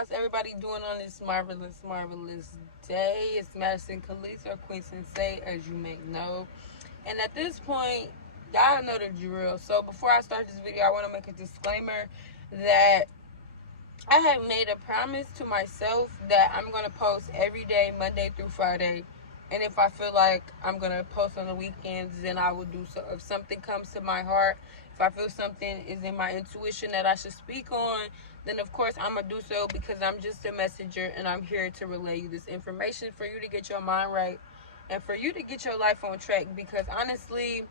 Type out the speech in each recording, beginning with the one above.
how's everybody doing on this marvelous, marvelous day? It's Madison Khalees or Queen Sensei, as you may know. And at this point, y'all know the drill. So before I start this video, I want to make a disclaimer that I have made a promise to myself that I'm going to post every day, Monday through Friday. And if I feel like I'm going to post on the weekends, then I will do so. If something comes to my heart, if I feel something is in my intuition that I should speak on, then of course I'm going to do so, because I'm just a messenger and I'm here to relay you this information for you to get your mind right and for you to get your life on track. Because honestly,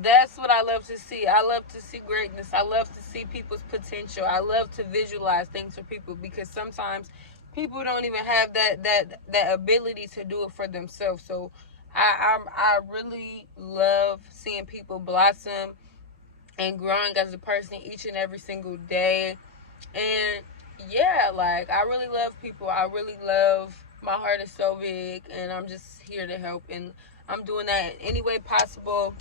that's what I love to see. I love to see greatness. I love to see people's potential. I love to visualize things for people, because sometimes people don't even have that ability to do it for themselves. So I really love seeing people blossom and growing as a person each and every single day. And yeah, like, I really love people. I really love, my heart is so big, and I'm just here to help, and I'm doing that in any way possible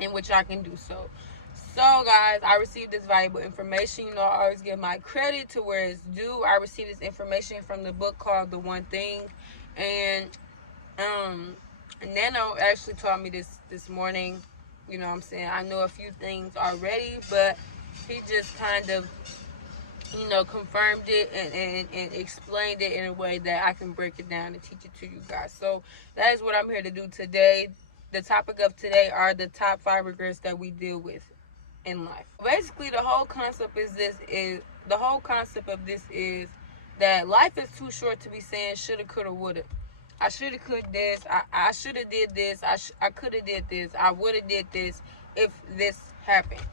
in which I can do so. So guys, I received this valuable information. You know, I always give my credit to where it's due. I received this information from the book called The One Thing, and Nano actually taught me this morning. You know what I'm saying? I know a few things already, but he just kind of, you know, confirmed it and explained it in a way that I can break it down and teach it to you guys. So that is what I'm here to do today. The topic of today are the top 5 regrets that we deal with in life. Basically, the whole concept of this is that life is too short to be saying shoulda, coulda, woulda. I shoulda could this. I shoulda did this. I coulda did this. I woulda did this if this happened.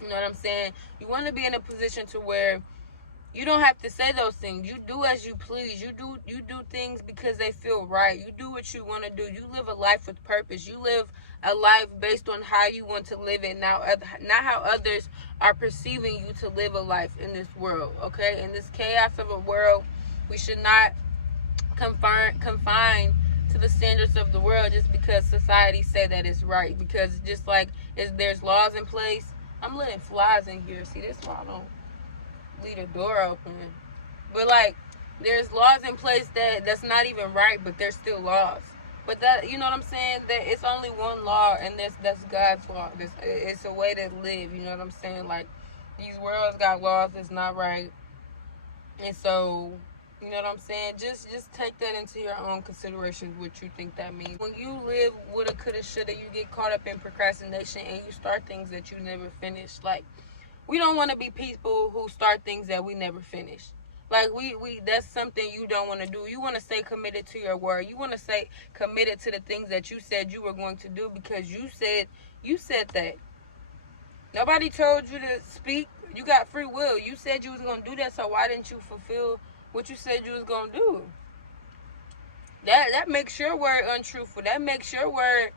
You know what I'm saying? You want to be in a position to where you don't have to say those things. You do as you please. You do things because they feel right. You do what you want to do. You live a life with purpose. You live a life based on how you want to live it, not how others are perceiving you to live a life in this world. Okay? In this chaos of a world, we should not confine to the standards of the world just because society say that it's right. Because just like there's laws in place. I'm letting flies in here. See, this why I don't leave the door open. But like, there's laws in place that's not even right, but there's still laws. But that, you know what I'm saying? That it's only one law, and that's God's law. It's a way to live. You know what I'm saying? Like, these worlds got laws that's not right, and so, you know what I'm saying? Just take that into your own considerations, what you think that means. When you live woulda, coulda, shoulda, you get caught up in procrastination and you start things that you never finish. Like, we don't want to be people who start things that we never finish. Like, we that's something you don't want to do. You want to stay committed to your word. You want to stay committed to the things that you said you were going to do, because you said that. Nobody told you to speak. You got free will. You said you was going to do that, so why didn't you fulfill what you said you was going to do? That makes your word untruthful. That makes your word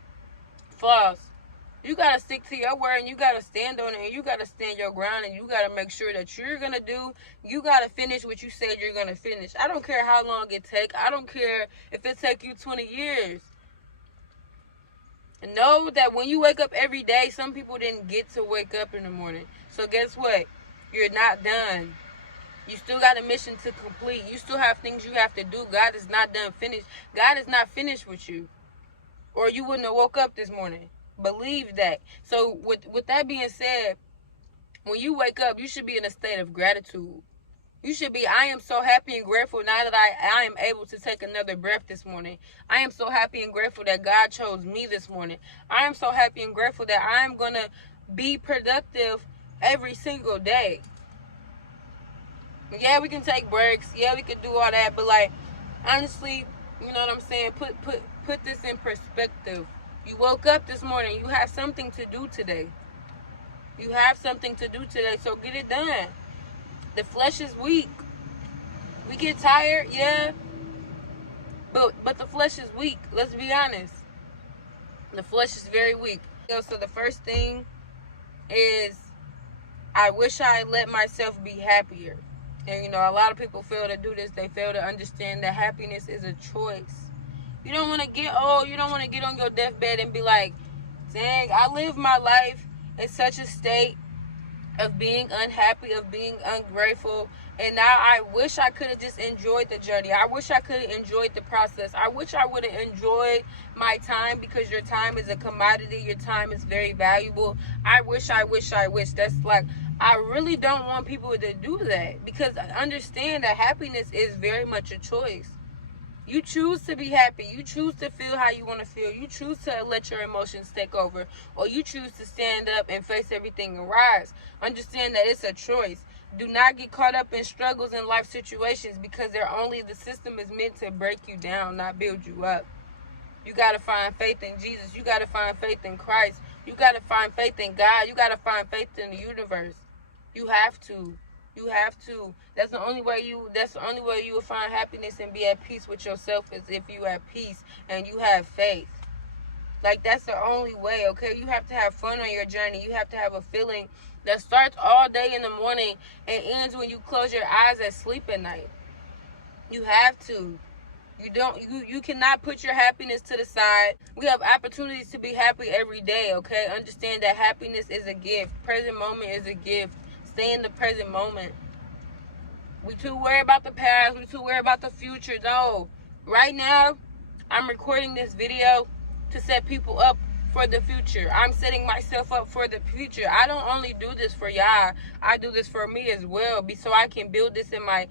false. You got to stick to your word, and you got to stand on it, and you got to stand your ground, and you got to make sure that you got to finish what you said you're going to finish. I don't care how long it take. I don't care if it take you 20 years. And know that when you wake up every day, some people didn't get to wake up in the morning. So guess what? You're not done. You still got a mission to complete. You still have things you have to do. God is not done finished. God is not finished with you, or you wouldn't have woke up this morning. Believe that. So with that being said, when you wake up, you should be in a state of gratitude. You should be, I am so happy and grateful now that I am able to take another breath this morning. I am so happy and grateful that God chose me this morning. I am so happy and grateful that I am going to be productive every single day. Yeah, we can take breaks. Yeah, we can do all that. But like, honestly, you know what I'm saying? Put this in perspective. You woke up this morning. You have something to do today. You have something to do today, so get it done. The flesh is weak. We get tired, yeah. But the flesh is weak. Let's be honest. The flesh is very weak. So the first thing is, I wish I had let myself be happier. And you know, a lot of people fail to do this. They fail to understand that happiness is a choice. You don't want to get old. You don't want to get on your deathbed and be like, dang, I lived my life in such a state of being unhappy, of being ungrateful, And now I wish I could have just enjoyed the journey. I wish I could have enjoyed the process. I wish I would have enjoyed my time, because your time is a commodity. Your time is very valuable. I wish. That's like, I really don't want people to do that, because I understand that happiness is very much a choice. You choose to be happy. You choose to feel how you want to feel. You choose to let your emotions take over. Or you choose to stand up and face everything and rise. Understand that it's a choice. Do not get caught up in struggles in life situations, because the system is meant to break you down, not build you up. You got to find faith in Jesus. You got to find faith in Christ. You got to find faith in God. You got to find faith in the universe. You have to. You have to. That's the only way you will find happiness and be at peace with yourself, is if you have peace and you have faith. Like, that's the only way, okay? You have to have fun on your journey. You have to have a feeling that starts all day in the morning and ends when you close your eyes at sleep at night. You have to. You cannot put your happiness to the side. We have opportunities to be happy every day, okay? Understand that happiness is a gift. Present moment is a gift. Stay in the present moment. We too worried about the past. We too worried about the future. No. Right now, I'm recording this video to set people up for the future. I'm setting myself up for the future. I don't only do this for y'all. I do this for me as well, so I can build this in my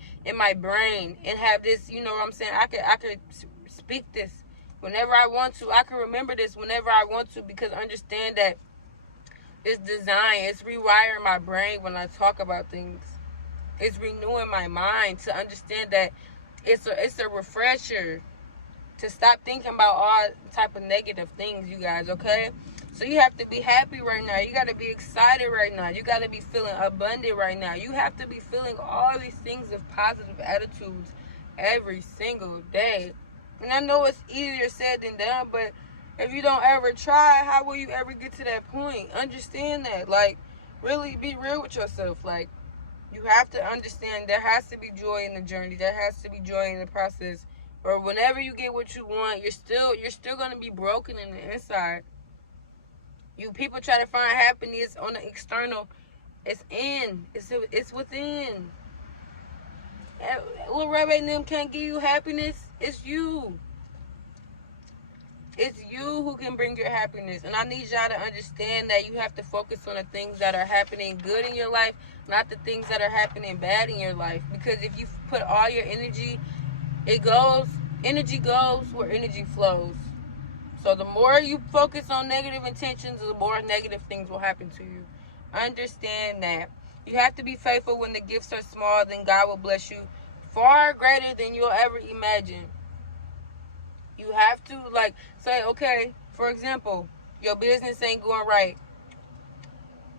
brain and have this, you know what I'm saying? I could speak this whenever I want to. I can remember this whenever I want to, because understand that it's designed. It's rewiring my brain when I talk about things. It's renewing my mind to understand that it's a refresher to stop thinking about all type of negative things, you guys, okay? So you have to be happy right now. You got to be excited right now. You got to be feeling abundant right now. You have to be feeling all these things of positive attitudes every single day. And I know it's easier said than done, but if you don't ever try, how will you ever get to that point? Understand that. Like, really be real with yourself. Like, you have to understand there has to be joy in the journey. There has to be joy in the process. Or whenever you get what you want, you're still gonna be broken in the inside. You people try to find happiness on the external. It's within. Little Rabbit and them can't give you happiness. It's you. It's you who can bring your happiness. And I need y'all to understand that you have to focus on the things that are happening good in your life, not the things that are happening bad in your life. Because if you put all your energy goes where energy flows. So the more you focus on negative intentions, the more negative things will happen to you. Understand that. You have to be faithful. When the gifts are small, then God will bless you far greater than you'll ever imagine. You have to, like, say, okay, for example, your business ain't going right.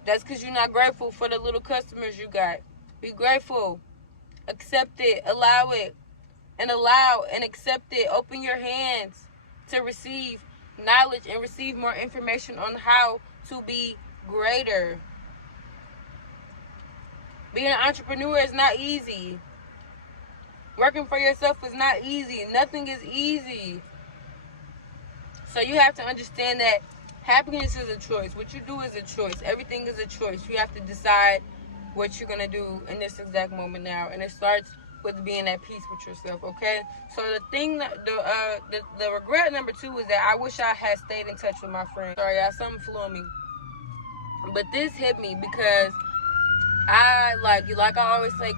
That's because you're not grateful for the little customers you got. Be grateful. Accept it. Allow it. And accept it. Open your hands to receive knowledge and receive more information on how to be greater. Being an entrepreneur is not easy. Working for yourself is not easy. Nothing is easy. So you have to understand that happiness is a choice. What you do is a choice. Everything is a choice. You have to decide what you're going to do in this exact moment now. And it starts with being at peace with yourself, okay? So the regret number 2 is that I wish I had stayed in touch with my friends. Sorry, y'all, something flew on me. But this hit me because I like I always say,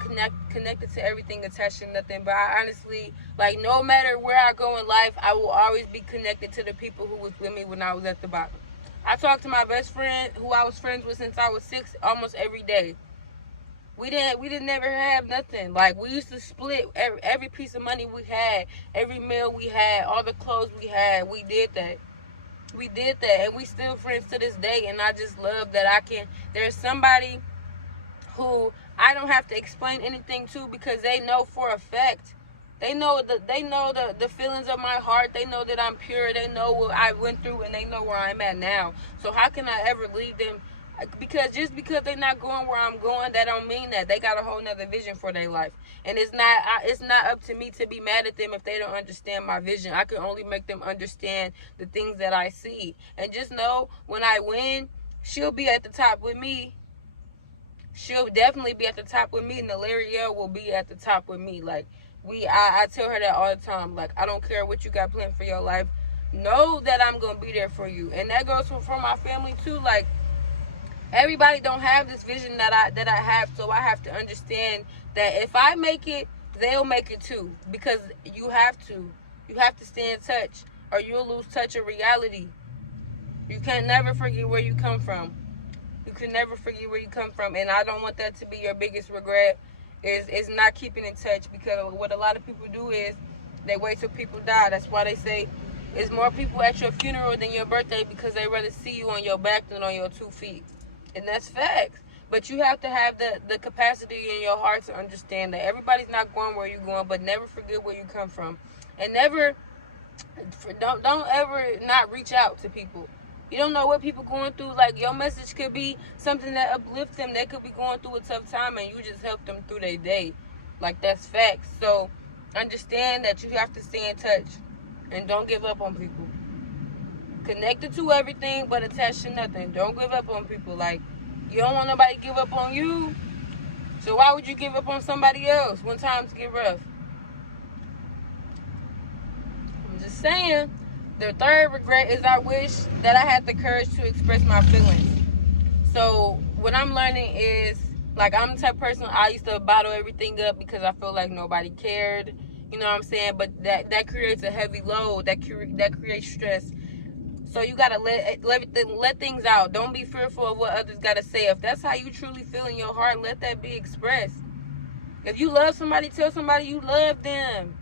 connected to everything, attached to nothing. But I honestly, like, no matter where I go in life, I will always be connected to the people who was with me when I was at the bottom. I talked to my best friend, who I was friends with since I was 6, almost every day. We didn't never have nothing. Like, we used to split every piece of money we had, every meal we had, all the clothes we had. We did that. And we still friends to this day. And I just love that there's somebody who I don't have to explain anything to, because they know for a fact. They know the feelings of my heart. They know that I'm pure. They know what I went through, and they know where I'm at now. So how can I ever leave them? Because just because they're not going where I'm going, that don't mean that. They got a whole nother vision for their life. And it's not up to me to be mad at them if they don't understand my vision. I can only make them understand the things that I see. And just know, when I win, she'll be at the top with me. she'll definitely be at the top with me, and the Larry L will be at the top with me. Like, I tell her that all the time. Like, I don't care what you got planned for your life. Know that I'm gonna be there for you, and that goes for my family too. Like, everybody don't have this vision that I have, so I have to understand that if I make it, they'll make it too. Because you have to stay in touch, or you'll lose touch of reality. You can never forget where you come from. You can never forget where you come from, and I don't want that to be your biggest regret. Is not keeping in touch, because what a lot of people do is they wait till people die. That's why they say there's more people at your funeral than your birthday, because they rather see you on your back than on your 2 feet. And that's facts. But you have to have the capacity in your heart to understand that everybody's not going where you're going, but never forget where you come from. And don't ever not reach out to people. You don't know what people going through. Like, your message could be something that uplifts them. They could be going through a tough time, and you just help them through their day. Like, that's facts. So understand that you have to stay in touch, and don't give up on people. Connected to everything, but attached to nothing. Don't give up on people. Like, you don't want nobody to give up on you, so why would you give up on somebody else when times get rough? I'm just saying. The third regret is I wish that I had the courage to express my feelings. So what I'm learning is, like, I'm the type of person, I used to bottle everything up because I feel like nobody cared. You know what I'm saying? But that creates a heavy load. That creates stress. So you gotta let things out. Don't be fearful of what others gotta say. If that's how you truly feel in your heart, let that be expressed. If you love somebody, tell somebody you love them.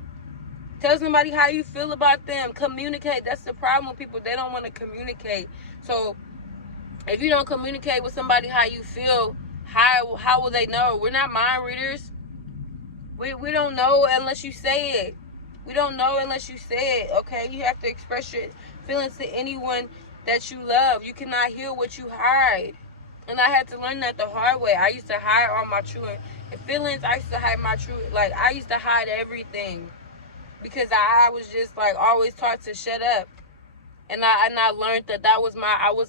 Tell somebody how you feel about them. Communicate. That's the problem with people. They don't want to communicate. So if you don't communicate with somebody how you feel, how will they know? We're not mind readers. We don't know unless you say it. We don't know unless you say it, okay? You have to express your feelings to anyone that you love. You cannot heal what you hide. And I had to learn that the hard way. I used to hide all my true feelings. I used to hide my true, like, I used to hide everything. Because I was just, like, always taught to shut up. And I learned that I was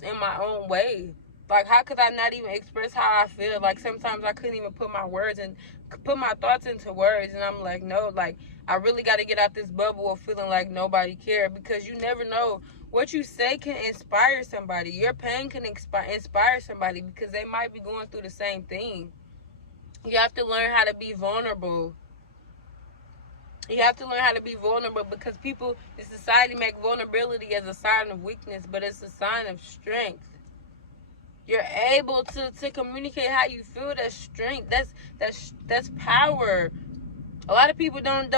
in my own way. Like, how could I not even express how I feel? Like, sometimes I couldn't even put my thoughts into words. And I'm like, no, like, I really got to get out this bubble of feeling like nobody cared. Because you never know. What you say can inspire somebody. Your pain can inspire somebody, because they might be going through the same thing. You have to learn how to be vulnerable. You have to learn how to be vulnerable, because people in society make vulnerability as a sign of weakness, but it's a sign of strength. You're able to communicate how you feel. That's strength. That's power. A lot of people don't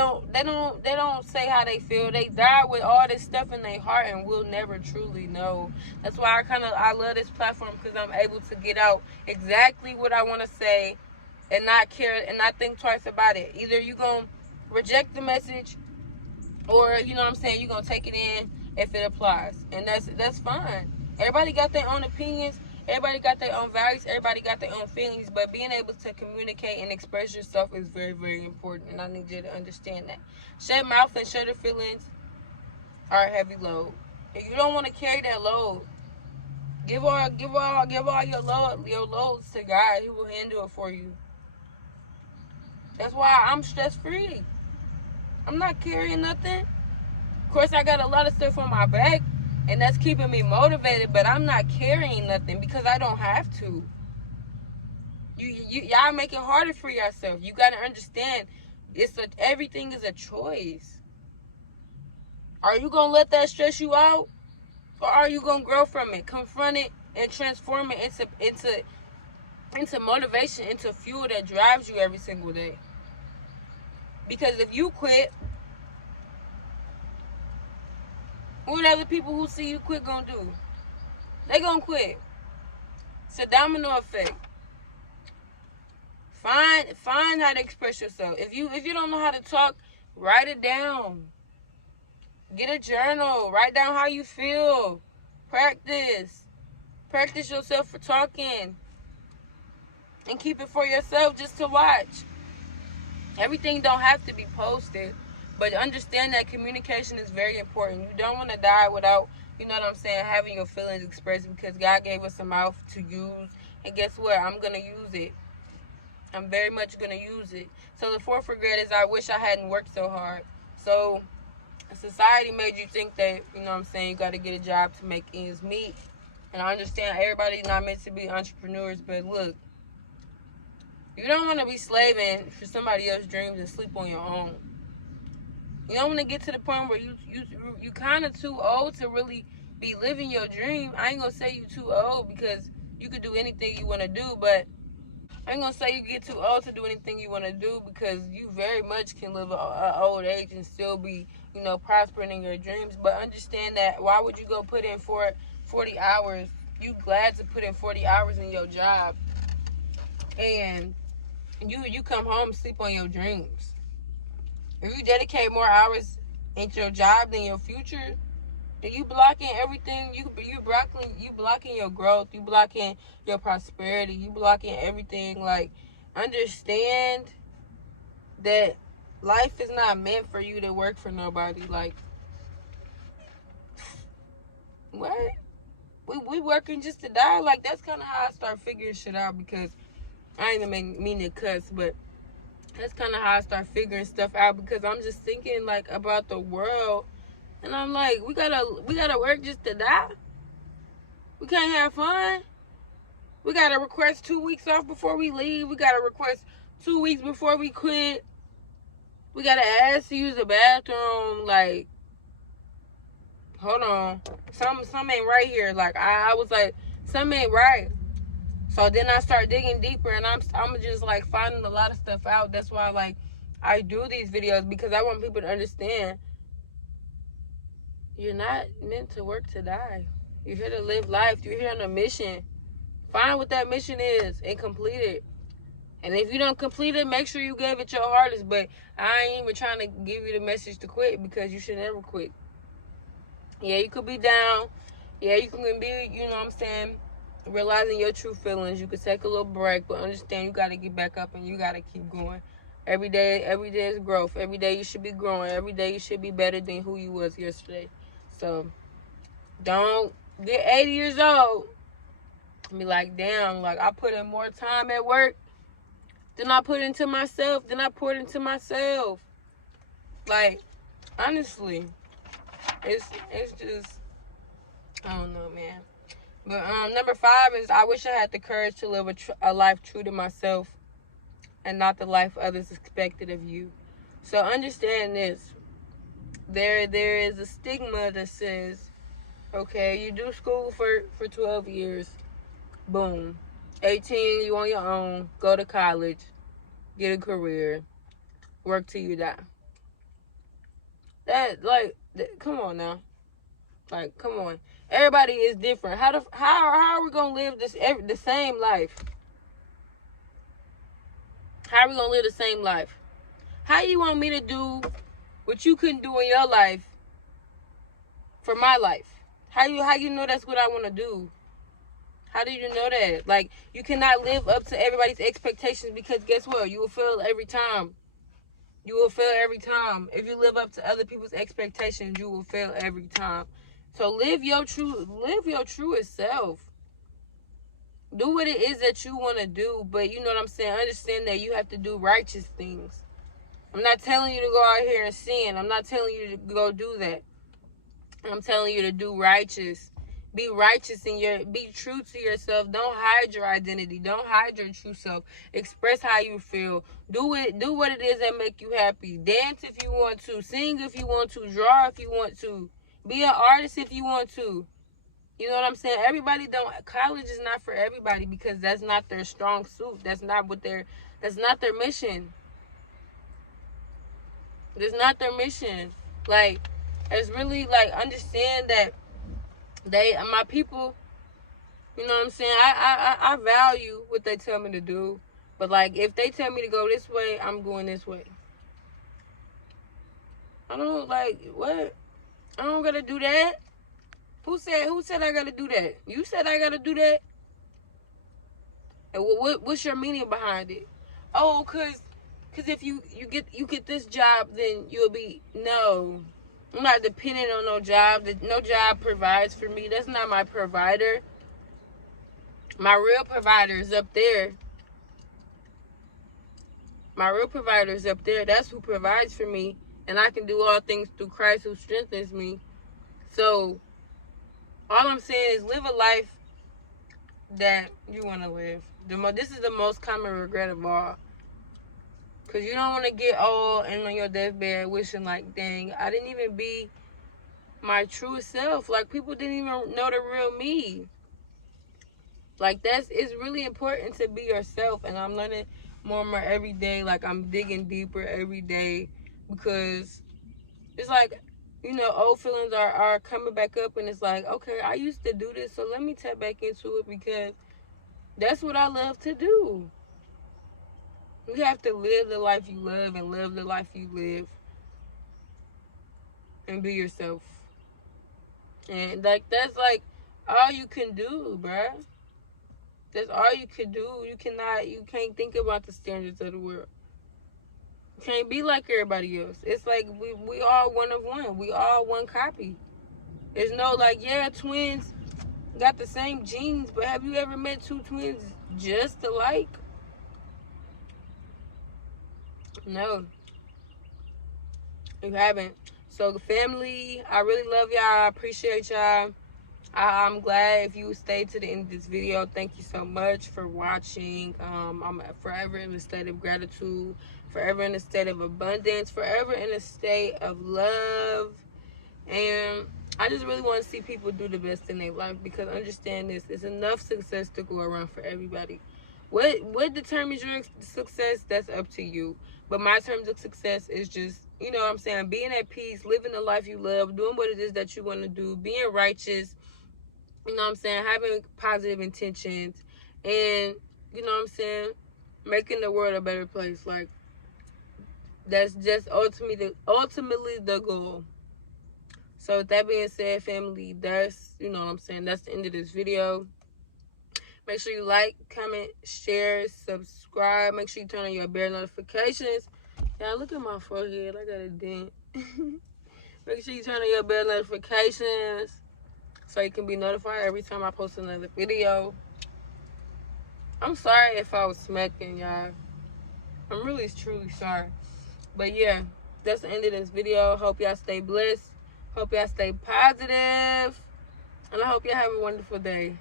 say how they feel. They die with all this stuff in their heart, and we'll never truly know. That's why I love this platform, because I'm able to get out exactly what I want to say, and not care and not think twice about it. Either you gonna reject the message, or, you know what I'm saying, you're gonna take it in if it applies, and that's fine. Everybody got their own opinions, everybody got their own values, everybody got their own feelings, but being able to communicate and express yourself is very, very important, and I need you to understand that. Shut mouth and shut your feelings are a heavy load. If you don't want to carry that load, give all your loads to God. He will handle it for you. That's why I'm stress free. I'm not carrying nothing. Of course, I got a lot of stuff on my back, and that's keeping me motivated, but I'm not carrying nothing because I don't have to. Y'all make it harder for yourself. You got to understand, everything is a choice. Are you going to let that stress you out, or are you going to grow from it, confront it, and transform it into motivation, into fuel that drives you every single day? Because if you quit, what are the people who see you quit gonna do? They gonna quit. It's a domino effect. Find how to express yourself. If you don't know how to talk, write it down. Get a journal. Write down how you feel. Practice yourself for talking, and keep it for yourself just to watch. Everything don't have to be posted, but understand that communication is very important. You don't want to die without, you know what I'm saying, having your feelings expressed, because God gave us a mouth to use, and guess what? I'm going to use it. I'm very much going to use it. So the fourth regret is I wish I hadn't worked so hard. So society made you think that, you know what I'm saying, you got to get a job to make ends meet. And I understand everybody's not meant to be entrepreneurs, but look, you don't want to be slaving for somebody else's dreams and sleep on your own. You don't want to get to the point where you kind of too old to really be living your dream. I ain't going to say you too old because you could do anything you want to do, but I ain't going to say you get too old to do anything you want to do because you very much can live an old age and still be, you know, prospering in your dreams. But understand that why would you go put in 40 hours? You glad to put in 40 hours in your job and you come home sleep on your dreams. If you dedicate more hours into your job than your future, then you blocking everything. You blocking your growth. You blocking your prosperity. You blocking everything. Like, understand that life is not meant for you to work for nobody. Like, what? We working just to die? Like, that's kind of how I start figuring shit out, because I ain't even mean to cuss, but that's kind of how I start figuring stuff out, because I'm just thinking, like, about the world. And I'm like, we gotta work just to die? We can't have fun? We gotta request 2 weeks off before we leave. We gotta request 2 weeks before we quit. We gotta ask to use the bathroom. Like, hold on. Something ain't right here. Like, I was like, something ain't right. So then I start digging deeper, and I'm just like finding a lot of stuff out. That's why, like, I do these videos, because I want people to understand you're not meant to work to die. You're here to live life. You're here on a mission. Find what that mission is and complete it. And if you don't complete it, make sure you gave it your hardest. But I ain't even trying to give you the message to quit, because you should never quit. Yeah, you could be down. Yeah, you can be, you know what I'm saying, realizing your true feelings. You could take a little break, but understand you got to get back up and you got to keep going. Every day is growth. Every day you should be growing. Every day you should be better than who you was yesterday. So don't get 80 years old and be like, damn, like, I put in more time at work than I put into myself, than I poured into myself. Like, honestly, it's just, I don't know, man. But number 5 is I wish I had the courage to live a life true to myself and not the life others expected of you. So understand this. There is a stigma that says, okay, you do school for 12 years. Boom. 18, you on your own. Go to college. Get a career. Work till you die. Come on now. Like, come on. Everybody is different. How are we gonna live the same life? How are we gonna live the same life? How you want me to do what you couldn't do in your life for my life? How you know that's what I want to do? How do you know that? Like, you cannot live up to everybody's expectations, because guess what? You will fail every time. You will fail every time. If you live up to other people's expectations, you will fail every time. So live your truest self. Do what it is that you want to do, but you know what I'm saying? Understand that you have to do righteous things. I'm not telling you to go out here and sin. I'm not telling you to go do that. I'm telling you to do righteous. Be righteous be true to yourself. Don't hide your identity. Don't hide your true self. Express how you feel. Do what it is that make you happy. Dance if you want to. Sing if you want to. Draw if you want to. Be an artist if you want to. You know what I'm saying? College is not for everybody, because that's not their strong suit. That's not their mission. It's not their mission. Like, it's really, like, understand that my people, you know what I'm saying? I value what they tell me to do. But, like, if they tell me to go this way, I'm going this way. I don't, like, what? I don't gotta do that. Who said I gotta do that? You said I gotta do that? And what's your meaning behind it? Oh, cause if you get this job, then you'll be, no. I'm not dependent on no job. No job provides for me. That's not my provider. My real provider is up there. My real provider is up there. That's who provides for me. And I can do all things through Christ who strengthens me. So, all I'm saying is live a life that you want to live. This is the most common regret of all. Because you don't want to get old and on your deathbed wishing like, dang, I didn't even be my true self. Like, people didn't even know the real me. Like, it's really important to be yourself. And I'm learning more and more every day. Like, I'm digging deeper every day. Because it's like, you know, old feelings are coming back up. And it's like, okay, I used to do this. So let me tap back into it. Because that's what I love to do. You have to live the life you love and live the life you live. And be yourself. And like that's like all you can do, bruh. That's all you can do. You can't think about the standards of the world. You can't be like everybody else. It's like we all one of one. We all one copy. There's no like, yeah, twins got the same genes, but have you ever met two twins just alike? No, you haven't. So, family, I really love y'all. I appreciate y'all. I'm glad if you stayed to the end of this video. Thank you so much for watching. I'm forever in a state of gratitude, forever in a state of abundance, forever in a state of love. And I just really want to see people do the best in their life, because understand this, it's enough success to go around for everybody. What determines your success, that's up to you. But my terms of success is just, you know what I'm saying, being at peace, living the life you love, doing what it is that you want to do, being righteous, you know what I'm saying, having positive intentions, and, you know what I'm saying, making the world a better place. Like, that's just ultimately the goal. So with that being said, family, that's, you know what I'm saying, that's the end of this video. Make sure you like, comment, share, subscribe. Make sure you turn on your bell notifications. Y'all, look at my forehead. I got a dent. Make sure you turn on your bell notifications so you can be notified every time I post another video. I'm sorry if I was smacking, y'all. I'm really, truly sorry. But yeah, that's the end of this video. Hope y'all stay blessed. Hope y'all stay positive. And I hope y'all have a wonderful day.